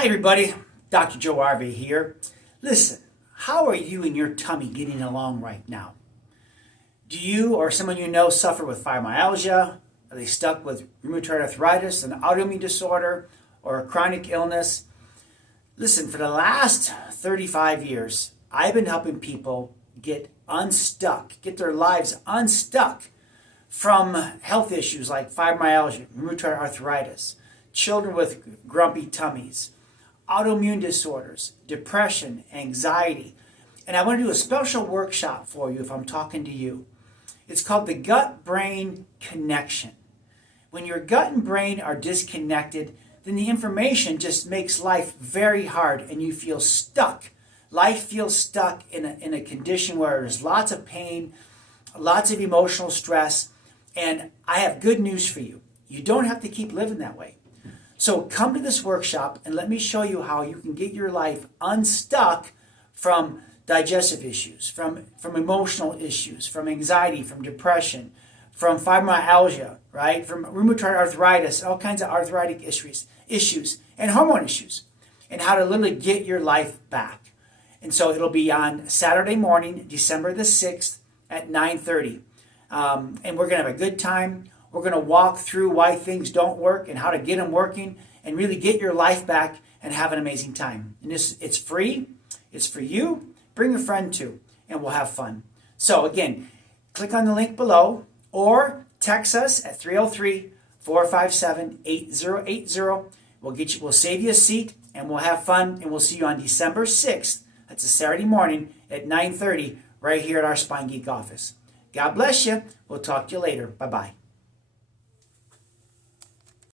Hi everybody, Dr. Joe Arvey here. Listen, how are you and your tummy getting along right now? Do you or someone you know suffer with fibromyalgia? Are they stuck with rheumatoid arthritis, an autoimmune disorder, or a chronic illness? Listen, for the last 35 years, I've been helping people get unstuck, get their lives unstuck from health issues like fibromyalgia, rheumatoid arthritis, children with grumpy tummies, autoimmune disorders, depression, anxiety. And I want to do a special workshop for you if I'm talking to you. It's called the gut-brain connection. When your gut and brain are disconnected, then the information just makes life very hard and you feel stuck. Life feels stuck in a condition where there's lots of pain, lots of emotional stress, and I have good news for you. You don't have to keep living that way. So come to this workshop and let me show you how you can get your life unstuck from digestive issues, from emotional issues, from anxiety, from depression, from fibromyalgia, right? From rheumatoid arthritis, all kinds of arthritic issues, and hormone issues, and how to literally get your life back. And so it'll be on Saturday morning, December the 6th at 9:30. And we're going to have a good time. We're going to walk through why things don't work and how to get them working and really get your life back and have an amazing time. And it's free. It's for you. Bring a friend too, and we'll have fun. So again, click on the link below or text us at 303-457-8080. We'll save you a seat and we'll have fun, and we'll see you on December 6th. That's a Saturday morning at 9:30 right here at our Spine Geek office. God bless you. We'll talk to you later. Bye-bye.